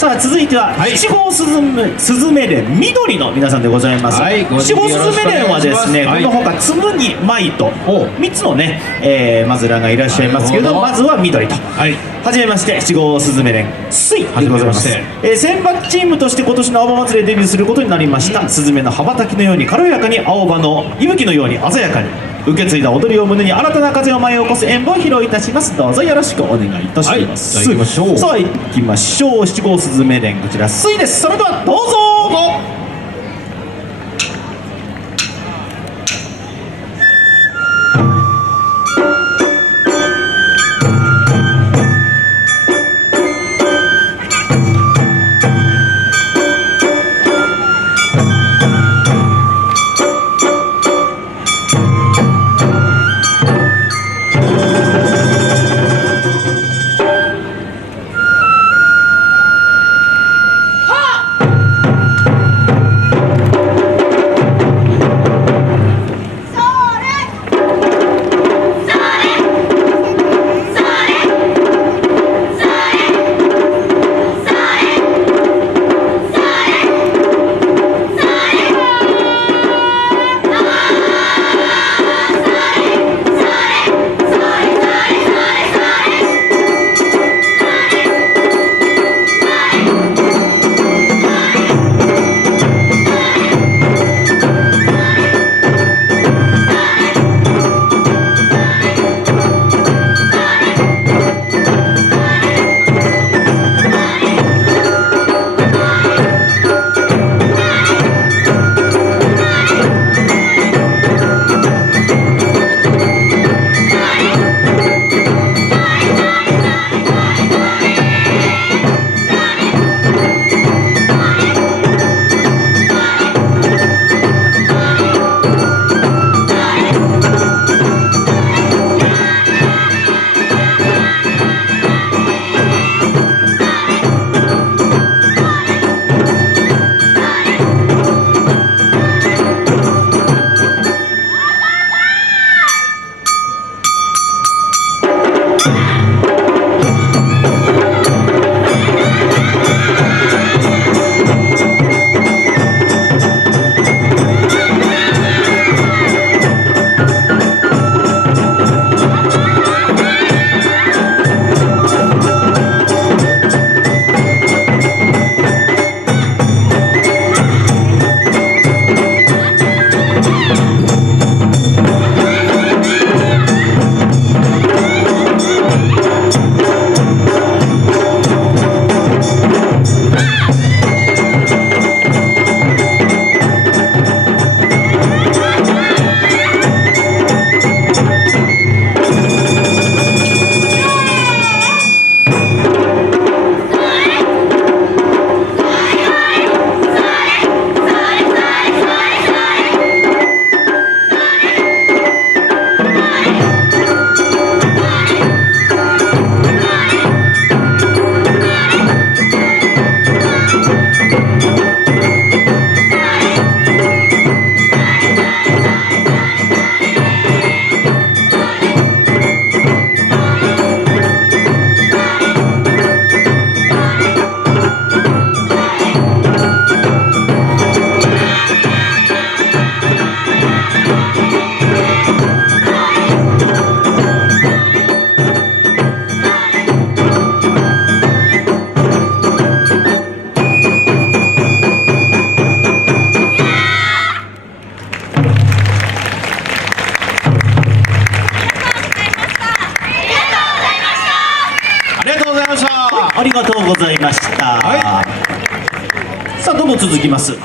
さあ続いては七号スズメ連緑の皆さんでございます。七号スズメ連はですね、このほかつむぎまいと3つのねマズラがいらっしゃいますけど、まずは緑と。はじめまして、七号スズメ連水でございます。選抜チームとして今年の青葉祭りでデビューすることになりました。スズメの羽ばたきのように軽やかに、青葉の息吹のように鮮やかに、受け継いだ踊りを胸に新たな風を舞い起こす演舞を披露いたします。どうぞよろしくお願いいたします。さあ行きましょう。七号スズメ連、こちら水です。それではどうぞ。ありがとうございました。さあどんどん続きます。